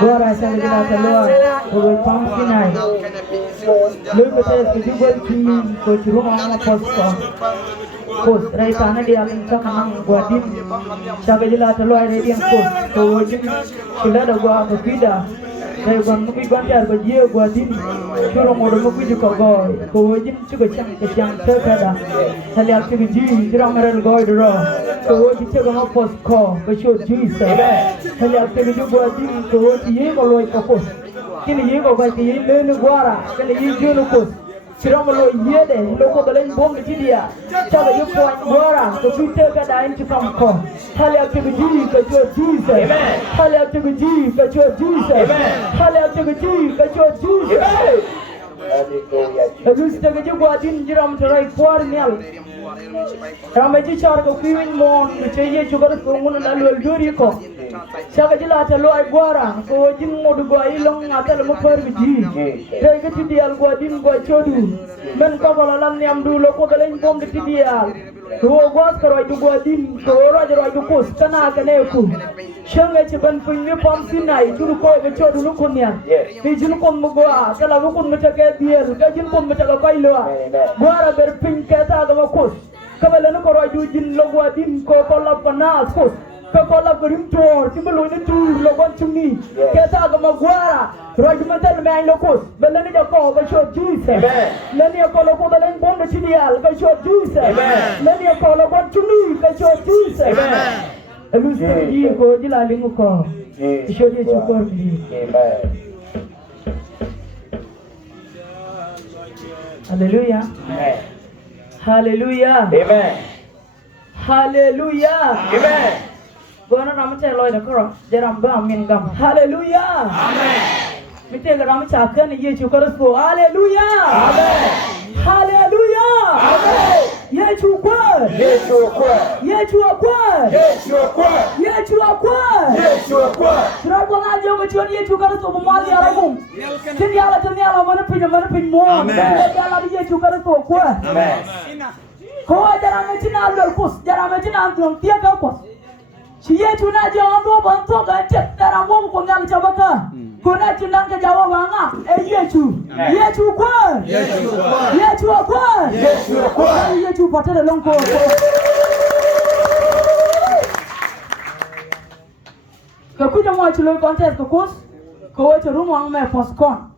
Agora essa ligação do pão sinai. Lupa tes que jubal ti ko churu ma posto. Kos rai sana dia linta kanang guadin. Sabajila telo ai dia kos. To wajin sila da gua bapida. Dai ban mu ban tar ba je guadin. Churu mo mu ku ko go. Ko wajin chuga chang ta kada. Sali ak ti ji jira maral go ro. Ko wajin chuga ma post ko ba sho ji sa. Sali ak ti ju guadin ko wajin ye ko loi ko kos. Kini ye ko ba ti ye le guara. Kini ye ju no kos. Siramalo yede loko dalen bom didia chaba yuko ngora to fite ka dain ci kam ko hali activity ka jo juse hali activity ka jo juse hali activity ka jo juse Agus daga ju gwadin jiram tarai kwar nyal ramaji char ko kwin mon cheye jugar ko ngun na lol dori ko chaba jila ta lo ai gwara ko jin modu go ai long atal mo par bi dai ga ti dial gwadin go chodu men ko bala lam nyam du lo ko galen bom de ti dial to gwas karo du gwadin to ro jaro du ko kana ka ne ku shanga ci ban pun ni pam sinai du ko be chodu lu ko nya bi jin ko mo go a kala mo ko mo ta ke dial ga jin ko mo ta ko ilo gwara ber pin ka ta ga ko kabala no ko ro du jin lo gwadin ko ko la panas ko ko la grim tor ti belo ni tu lo gon chuni ke ta ga magwara ro ju metal me ai lo ko bela ni ko ba sho juse le ni ko lo ko bela bon de tidial ba sho juse le ni ko lo gon chuni ba sho juse elu sti ko jila lingu ko sho je chu ko ni hallelujah hallelujah Amen. hallelujah Amen. Gona namu celo ida koro jaram ba amin gam hallelujah Amen. mite ga namu chakan ye chukar so hallelujah Amen. hallelujah Amen. ye chukwa Yesu kwa. Yesu kwa Yesu kwa. Yesu kwa Yesu kwa. Sirako ngaje ko choni Yesu kar so mali arabum tin yala mana pin mo yala Yesu kar so kwa Amen. ko jarame tina lol kus jarame tina ndong tia ka kus si Yesu na je ondo banto ga tek daramo ko ngal jabaka ko na tina ka jawo banga Yesu kwa Yesu kwa. Yesu kwa Yesu kwa. Yesu patele lonko ka kuja mo chulo contest ko kus ko wacho rumo ang me poskon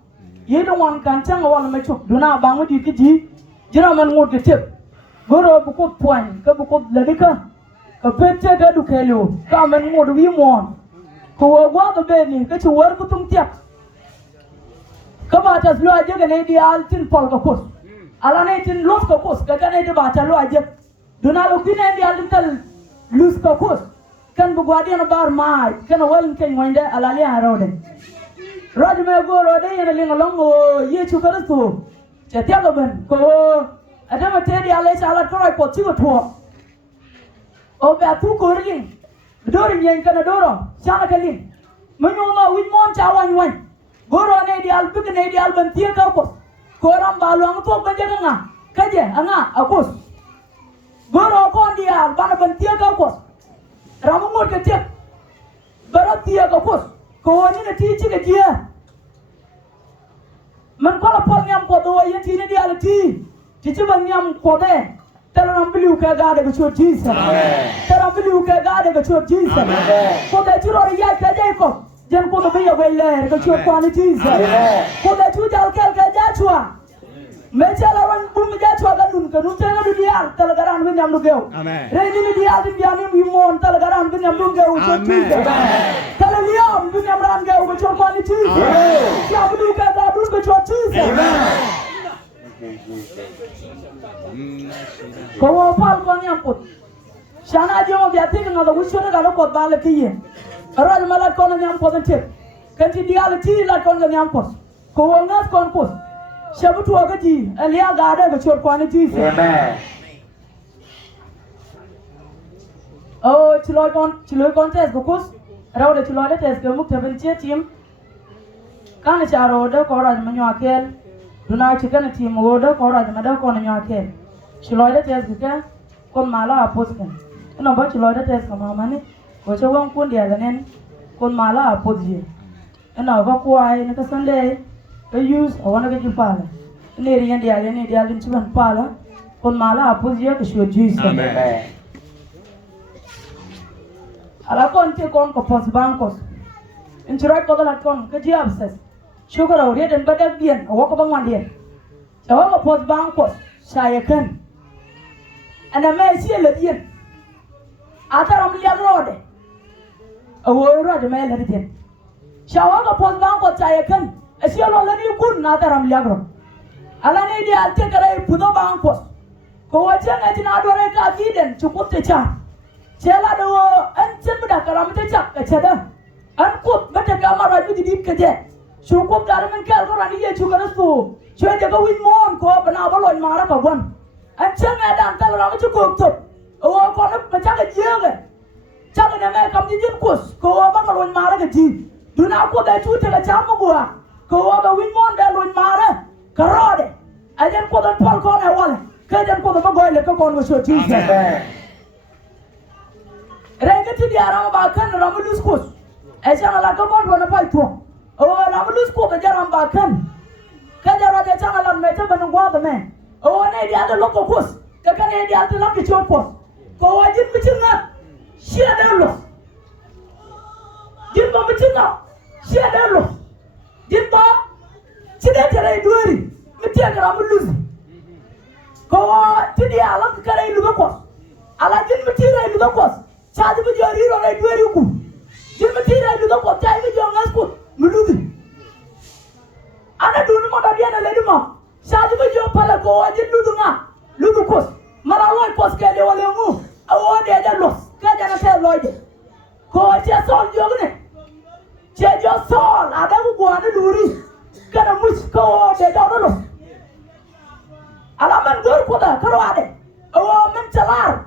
yedo wan kan tanga wala me chuk duna bangu di kiji jira man ngut ke tip goro bu ko point ka bu ko ladika ka pete ga du kelo ka man ngut wi mon ko wa ba be ni ka ci war ku tum tiap ka ba ta lo aje ga ne di al tin pol ko kus ala ne tin los ko kus ka ne de ba ta lo aje duna lo kine di al tal lus ko kus kan bu gwadi na bar mai kan wal ken wande ala li harode rod me go rode yana linga longo ye chu karasu che tia ga ban ko adama te di ala cha ala toro ko chi ko o ba tu ko ring dori nyen kan doro chana kalin menyo ma win mon cha wan goro ne di al big ne di al ban tia ka ko ram ba lo ang to ban jaga nga kaje anga akos goro ko di al ban ban tia ka ko ramungur ke tiap barat tia ka ko ni na ti chi ke dia man ko la pol nyam ko do ye ti ne di al ti chi ban nyam ko de Tell them believe God the church Jesus. Tell them believe God the church Jesus. For the children yet Jacob. Then put be away there, the church quality Jesus. For the two Joshua. Mechala wan bumi Joshua ganun ganun tell the dial talagaran when you go. Ready the dial in the anim you want talagaran when you go with Jesus. Tell them you when you run go with your quality Jesus. Yeah, believe God the church Jesus. Kau apa kau ni ampun? Shana dia mau biarti dengan ada usul kalau kau balik kiye. Orang malah kau ni ampun nanti. Kanti dia lagi lah kau ni ampun. Kau angas kau ampun. Siapa tu agak ji? Elia gada kecil kau ni ji. Oh, ciloi kontes kukus. Rawat ciloi le tes gemuk tapi tim. Kan caro dah kau orang menyuakel. Duna chicken team order for a mother con your care. She loaded as the care, con mala a postman. And about you loaded as come money, which I won't put the other end, con mala a post you. And now go quiet in the Sunday, they use a one of your parlor. Lady and the alien, the alien to parlor, con mala a post you to show Jesus. I can't take on post bankos. And to write for the lacon, the job says. Sugar or red and butter bean, a walk of one day. So I put bankos, shy can. And I may see a little. After I'm the road. A word of the mail again. Shall I put bankos, shy can? As you already good, not that I'm Lagro. Alani, I'll take a put the bankos. Go watch at another feed to put the charm. Shall I do and send me that parameter chuck, etc. And put better camera with the deep cadet. Cukup dari mengkal kau rani ye juga restu. Cuba jaga win mon kau benar baloi marah kau pun. Ancang ada antara orang cukup tu. Oh kau nak macam kerja ke? Jangan nama kamu jadi kus. Kau apa kalau win marah kerja? Duna aku dah cuci ke camu gua. Kau apa win mon dah win marah? Kerode. Ajar kau dan pol kau awal. Kerja kau dan bagoi lekau kau nggak cuci. Rega tu dia orang bahkan orang melus kus. Ajar alat kau pun orang apa itu? Oh, I'm loose for the Jaram Bakan. Kajara de Chanalam Meta Banagua the man. Oh, and the other local post. The Canadian the lucky short post. Go, I didn't mention that. Share their loss. Jimba Michina. Share their loss. Jimba. Chidetare Dury. Mitiagram losing. Go to the Alan Kare Lugakos. Aladdin Matira Lugakos. Charge with your hero like Dury. Jim Matira Lugakos. Time with your husband. Meludi. Ana dulu mau dia nak lagi mau. Sahaja baju pala kau aja ludu kos. Malaloi kos kaya dia wale mu. Awak dia aja los. Kaya jangan saya loi dia. Kau aja sol juga ni. Jadi sol ada buku ada duri. Kerana mus kau dia dah los. Alaman gor kuda kalau ada. Awak mencelar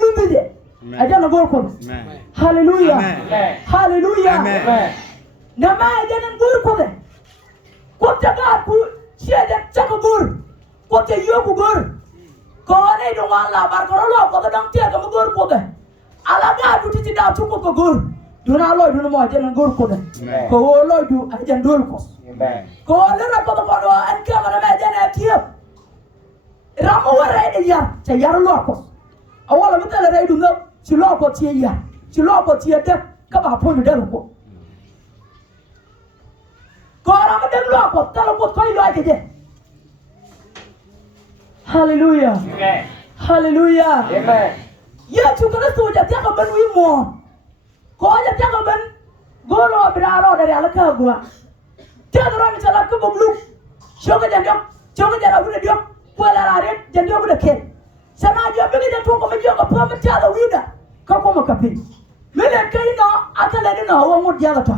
ludu dia. Aja nak gor kuda. Hallelujah. Hallelujah. Nama jangan gur kode. Kota aku siapa cakap gur. Kota yo gur. Kau ni dongan labar kalau lo kota dang tiada kamu gur kode. Alaga tu tidak cukup ke gur. Duna lo duna mau jangan gur kode. Kau lo tu jangan dur kos. Kau lo nak kota kau anka mana jangan tiap. Ramu warai dia cayar lo kos. Awal kita lerai dulu. Cilo kau cia. Cilo kau cia dek. Kau apa pun dah lupa. Kau orang mendeng lu apa? Kalau kau kau lagi je. Hallelujah. Hallelujah. Ya juga tu jadi aku benui mo. Kau jadi aku ben. Guru beraro dari alaka gua. Tiada orang misalnya aku belum. Coba jadi aku dia. Kuala laret jadi aku dah ken. Sana aja pergi dia tuang kau menjual kau pun mencari wida. Kau mau kapi. Melihat kau ini akan ada orang mau dia tu.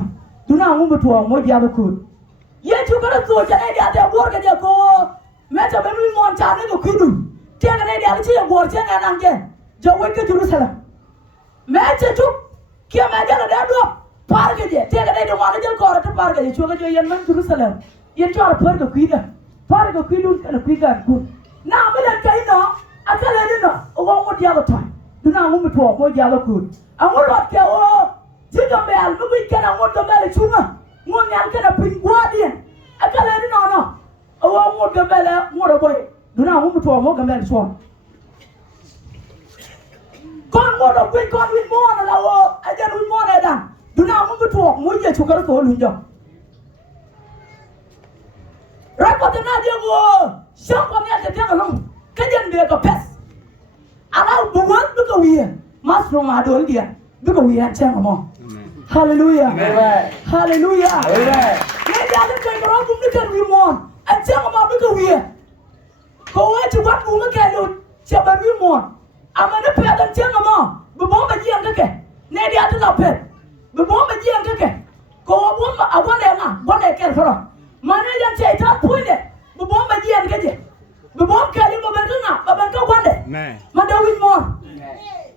Duna mau betul mau dia betul. Ye juga tu jadi dia ada buat kerja kau. Macam beri mon cari kau kidu. Tiada dia ada cia buat cia ngan je. Jauh ke Jerusalem. Macam tu kia macam ada dua par kerja. Tiada dia mana je kau ada par kerja. Juga je yang mana Jerusalem. Yang tu ada par kau kidu. Par kau kidu kan kidu aku. Nah melihat kau ini akan ada orang mau dia tu. Duna mau betul mau dia betul. Angul buat kau. Jika bel mungkin kena angul tu bel cuma. Munyan kena pingguadian. Akala ni no. Awak mud gambela mud boy. Duna mud tu mud gambela so. kon ngodo kwin kon win mo na lawo ajan win mo na dan duna mo betu mo ye chukar to lunjo rakote na dia go sham ko ne te te long kajen de ko pes ala buwan bu ko wiye masro ma do dia bu ko wiye chen mo hallelujah hallelujah ne dia de ko ro gum ni kan wi mo a chen mo bu ko wiye ko wa chi wat bu ma ke lu che ba wi mo amana pe dan chen mo bu bo ba ji an ke ne dia de la pe bu bo ba ji an ke ko bo ma a wona na wona ke foro mana yang che ta puile bu bo ba ji an ke bu bo ke li ba ban na ba ban ka wande ma da win mo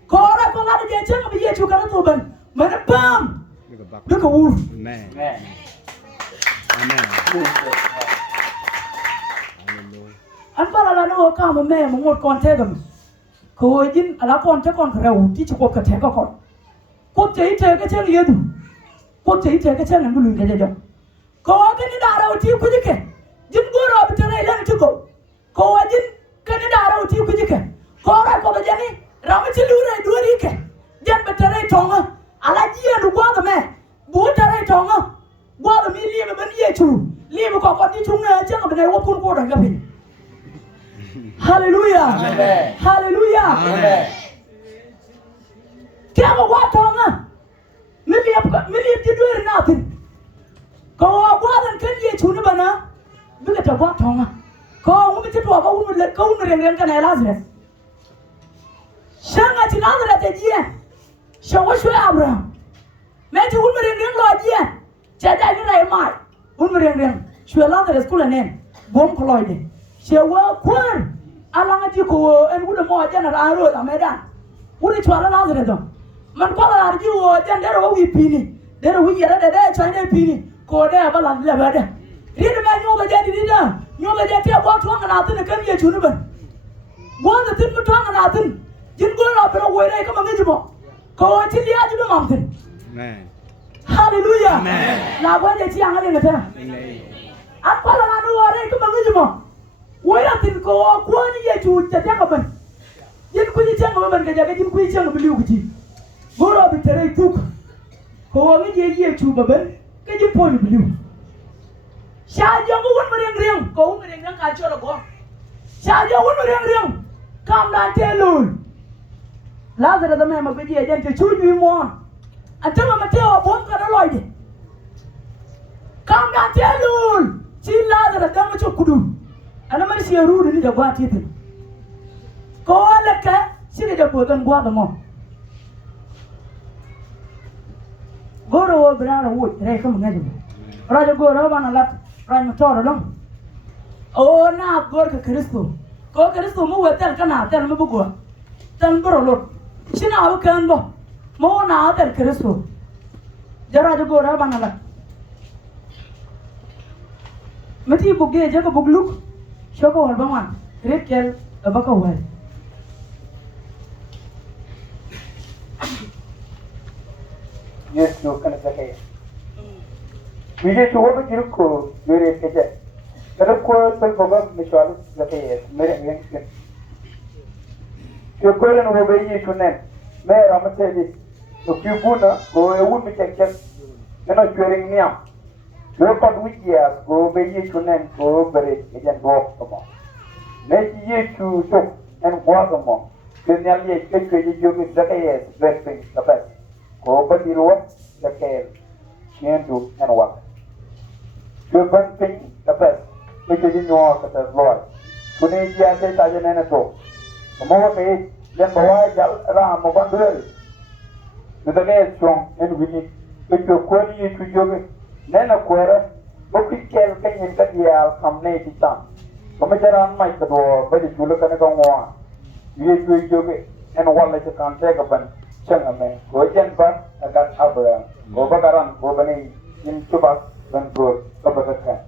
ko ra ko la de chen ba ye chu ka to ban mana bam bu ko wur amen an pala la no ka ma me mo ngot kon te gam ko jin ala kon te kon ra u ti chu ko ka te ko ko te te ka chen ye du ko te te ka chen ndu lu ke je ko ga ni da ra u ti ku ji ke jin go ro bi te na ile ti ko ko jin ka ni da ra u ti ku ji ke ko ra ko ga ni ra ma ti lu re du ri ke jan ba te re tong ala ji ya du gwa ga me bu te re tong gwa ga mi li ba ni ye chu li ba ko ti chu ne chen ga ne wo kun ko da ga bi hallelujah amen hallelujah amen kya ko wa tonga mili ti duer na tin ko wa dan kan ye chunu bana biga ta wa tonga ko mu ti to ko unu le ko unu ren kan lazarus shanga ti lazarus te die shawo shwe abraham me ti unu ren lo die cha da ni rai mai unu ren shwe lazarus kula nen bom ko loide shewa kwan alanga ti ko en gude mo jana ra ro da medan wuri chwala lazarus do man ko la ji wo jan dero wi pini dero wi yara de chane pini ko de ba la le ba de ri de ba nyo ba jadi ni da nyo ba jadi ba to ngana tin kan ye chunu ban bo da tin to ngana tin jin go ra pero wo re ka mangi jimo ko ti li aju do mam tin amen hallelujah amen la ba de ti anga de ngata apa la no wo re ka mangi jimo wo ra tin ko ko ni ye chu ta ta ka ban jin ku ji changa ban ga jaga jin ku ji changa bi liu ji goro bi tere tuk ko ngi je ye chu baben ke ji pon bliu sha je ko won mari ngreng ko ngi ngreng ka cho go sha je won mari ngreng kam dan te lul lazara da me ma be je jan te chu ni mo antama ma te o bom ka da loide kam dan te lul chi lazara da ma chu kudu ana mari si rudu ni da gwa titin ko la ka si da bodan gwa da mo goro wo brana wo re ko ngadi raja goro bana lat ran motoro long o na gor ka kristo ko kristo mu wetel kana tel mu bugo tan boro lot sina aw kan bo mo na tel kristo jara raja goro bana lat mati buge je ko bugluk shoko wal baman rekel abaka wal Yes, you can say. We get to work with you, very educated. But of course, the program Michelle is the case, very young. You go and obey you to them. May I say this? If you go, go a woman check, you're not wearing me up. Work out with years, go obey you to them, go over it, and walk among. Make you to soak and walk among. Then nearly expect you with the case, dressing the best. Ko bati ruwa da kayar yendu and work. You burn thing the best, which is in your work as Lord. Kuni jia say tajan and a to. More pay then Bawa Jal Ram of one girl. To the gay strong and winning, which you query to you. Then a quarter, but we can in the year from native town. Commissioner Mike the door, but if you look at it on one, you do and one like a contact upon. Changame, go jen ba agat abra, go bagaran, go bani in tuba, ben go, kabaka.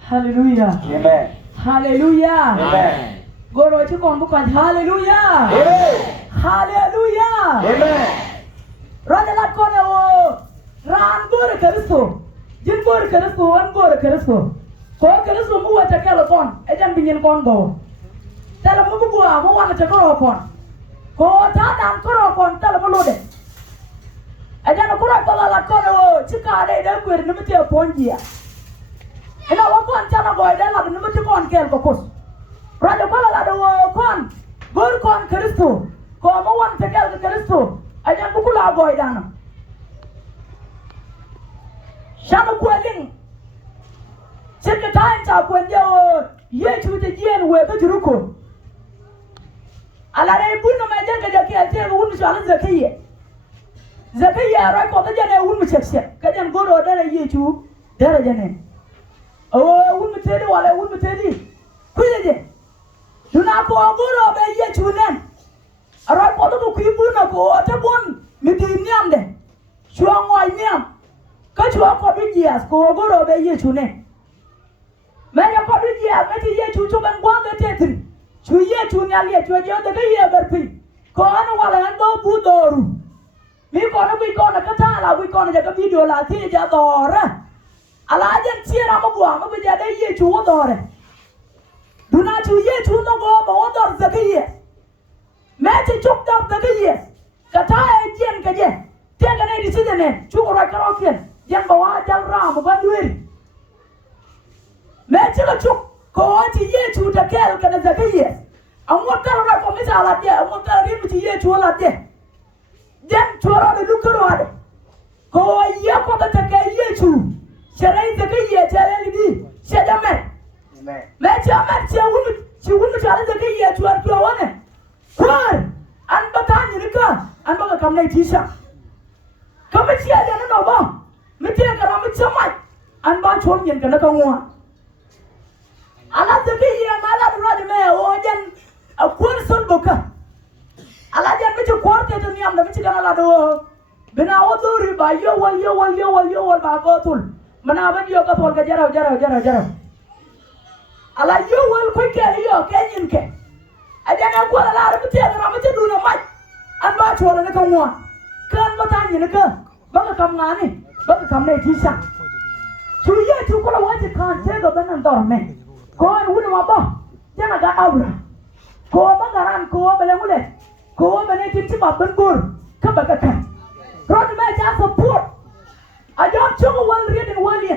hallelujah Amen. hallelujah Amen. goro chi kon bu kan hallelujah Amen. hallelujah Amen. raja lat kon wo ran goro kristo jin goro kristo an goro kristo ko kristo mu wata kala kon e jan binin kon go tala mu bu mo wana ta goro kon ko ta dan koro kon tala molode ajana kuro ko la ko no chika de de kwer ni mete ponjia ina wa kon tana boy de la ni mete kon kel ko kos rajo ko la do kon gor kon kristo ko mo wan te kel kristo ajana ku la boy dana shamu kwelin chika time ta kwenye ye chute jien we be juruko ala re bunu ma janga jake ate ko wonu sala zakiye ra ko ta jane wonu chekse kaden goro dare ye chu dare jane o wonu tedi wala wonu tedi kuyeje duna ko goro be ye chu nen ara ko to ku bunu ko ta bon mi di nyamde chuo ngoy nyam ka chuo ko bi jias ko goro be ye chu nen Maya ko du ya meti ye chu chu ban gwa ga tetri chu ye chu nya le chu je de ye berpi ko anu wala an do bu doru mi ko na bi ko na ka ta la bi ko na ja ka video la ti ja dora ala jen tira mo gwa mo bi ja de ye chu dore duna chu ye chu no go bo dor zakiye meti chuk dor zakiye ka ta e jen ka je te ga ne di si ne chu ko ra ka ro kien jen ba wa ja ra mo ba duiri Mechila chuk ko ati ye chu ta kel kana zakiye amota ra ko misa la de amota ri mi ye chu la de den chora de lukaro ade ko ye ko ta ke ye chu shere zakiye tere ni shedame mecha mecha wunu chara zakiye chu ar ko wane kwar an batani ni ka an ba kam nei tisha kamachi ade no ba mite ka ra mi chama an ba chon yen kana ka ngwa ala zakiye mala rodi me ojen a kursul buka ala jen mi korte to niam da mi kana la do bina oduri ba yo wal ba gotul mana ban yo ka tol ga jaraw ala yo wal ko ke yo kenyin ke ajana ko la ra mi te ra mi te du na mai an ba chola ne ka ngwa kan ba tan ni ka ba ka kam ngani ba ka kam ne tisha chu ye chu ko la wa te kan te go ban ndor me ko wunu ma ba jana ga abra ko ba garan ko ba le mule ko ba ne tin ti ba ban gur ka ba ka ka rod me ja support a jo chu wal ri den wali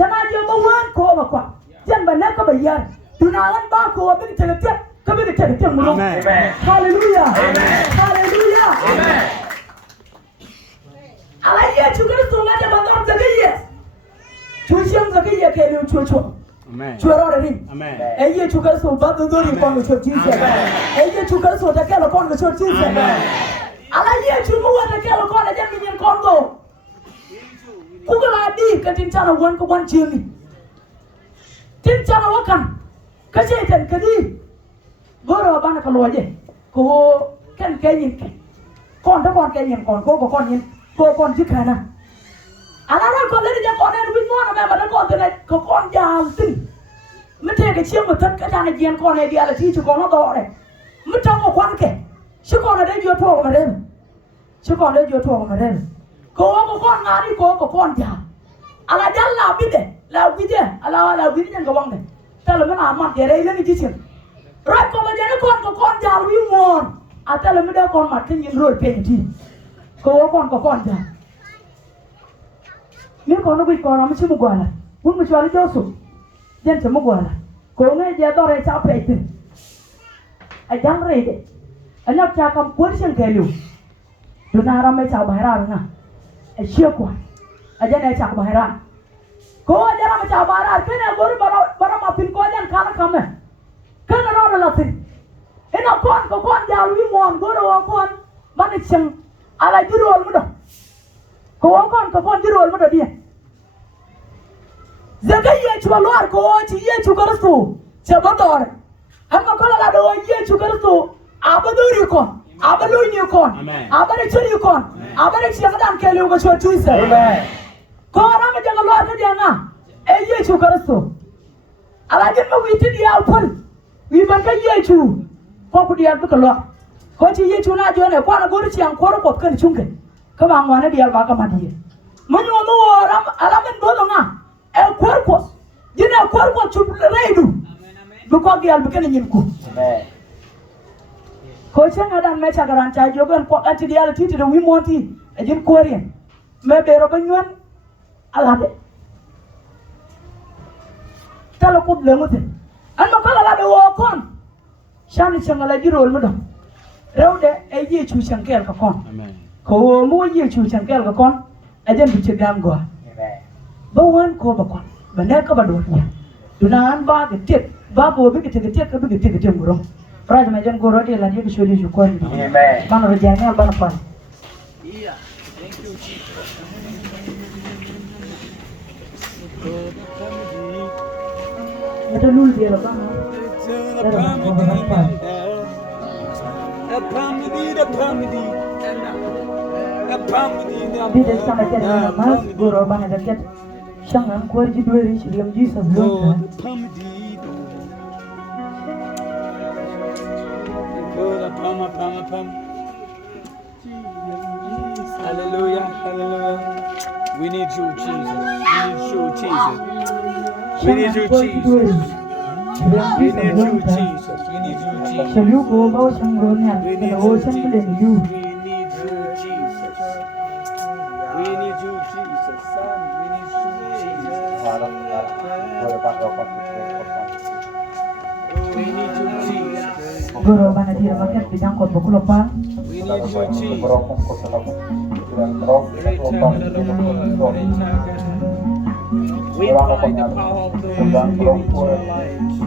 sana je ba wan ko ba kwa jan ba na ka ba yar tunalan ba ko ba ni tele te ka bi ni tele te mu hallelujah hallelujah ala ye chu ga so ga ba dor da ye chu shem da ye ke lu chu Amen. Chuero ri. Amen. Eye chuka so ba do ri kon go church. Eye chuka so ta kelo kon go church. Ala ye chumu wa ta kelo kon da jami nyen kon go. Ku ga di ka tin chana won ko won chimi. Tin chana wakan. Ka je tan ka di. Goro ba na ka loje. Ko ken yin ke. Kon ta kon yin kon ko kon yin. Ko kon jikana. Ala ra ko le ja kon en bi mo na ba da kon te ko kon jal tin mete ke chiem mo tan ka jana jien kon e dia la ti chu kon do re mita ko kon ke chu kon de jo to ma re chu kon de jo to ma re ko kon ngari ko kon ja ala jal la bi de ala bi de ga wang de ta lo na ma de re le ni ti chin ra ko ba de kon ja wi mon ata le mi de kon ma tin yin ro pe ti ko kon ja mi ko no bi ko na mi chimu gwala mun mi chwali josu jen chimu gwala ko ngai je do re cha pe tin a jang re de a nyap cha kam pur shen ke lu du na ra me cha ba ra na a shie ko a jen e cha ba ra ko a jara me cha ba ra ke na gori bara ma pin ko jen kana kam ke na ro la tin ina kon ja lu mon goro kon ban chang ala jiro mu do ko kon dirol mo dia zakiye chwa lor ko ti ye chu garsu chaba dor amma ko la do ye chu garsu abaduri ko abaluni ko abare chiri ko abare chi ngadan ke lu go chwa tuise amen ko ra ma janga lor ka dia na e ye chu garsu ala je ma wi ti dia pol wi ban ka ye chu ko ku dia ko lo ko ti ye chu na jo ne ko na go ri chi an ko ro ko kan chunke ka ba ngwana dia ba ka ma dia manyo no ram ala men do nga e cuerpo dina cuerpo chu reidu bu ko gi al bu ken nyin ku Coaching adan mecha garanta jogan ko anti reality to the wimonti ajin Korean me be robanywan alade tala ko blemote an makala la de wo kon shani changala jiro mudo rewde e yi chu chankel ka kon amen ko mo yi chu chankel ka kon ajen biche gam go amen bawan ko ba kon bane ka ba do ya dunan ba ke tek ba bo bi ke tek ka bi ke tek muro Praja majan goro dia lagi kesuri syukur. Amen. Mana rejanya bana pan. Iya. Thank you Jesus. Ada lul dia lah bana. Dia sama macam mas goro bana dekat. Sangat kuat jadi ri siam ji sebelum. Hallelujah, hallelujah. We need you, Jesus. We need you, Jesus. We need you, Jesus. We need you, Jesus. We need you, Jesus. Shalu ko bawa sanggonya. We need Kalau you, sanggonya Jesus. you. We need you, Jesus. We need you, Jesus. Son, we need you, Jesus. We need you, Jesus. Goro bana dia makan bidang kot bukulopan. We need you, Jesus. We find the power of the Lord into our lives.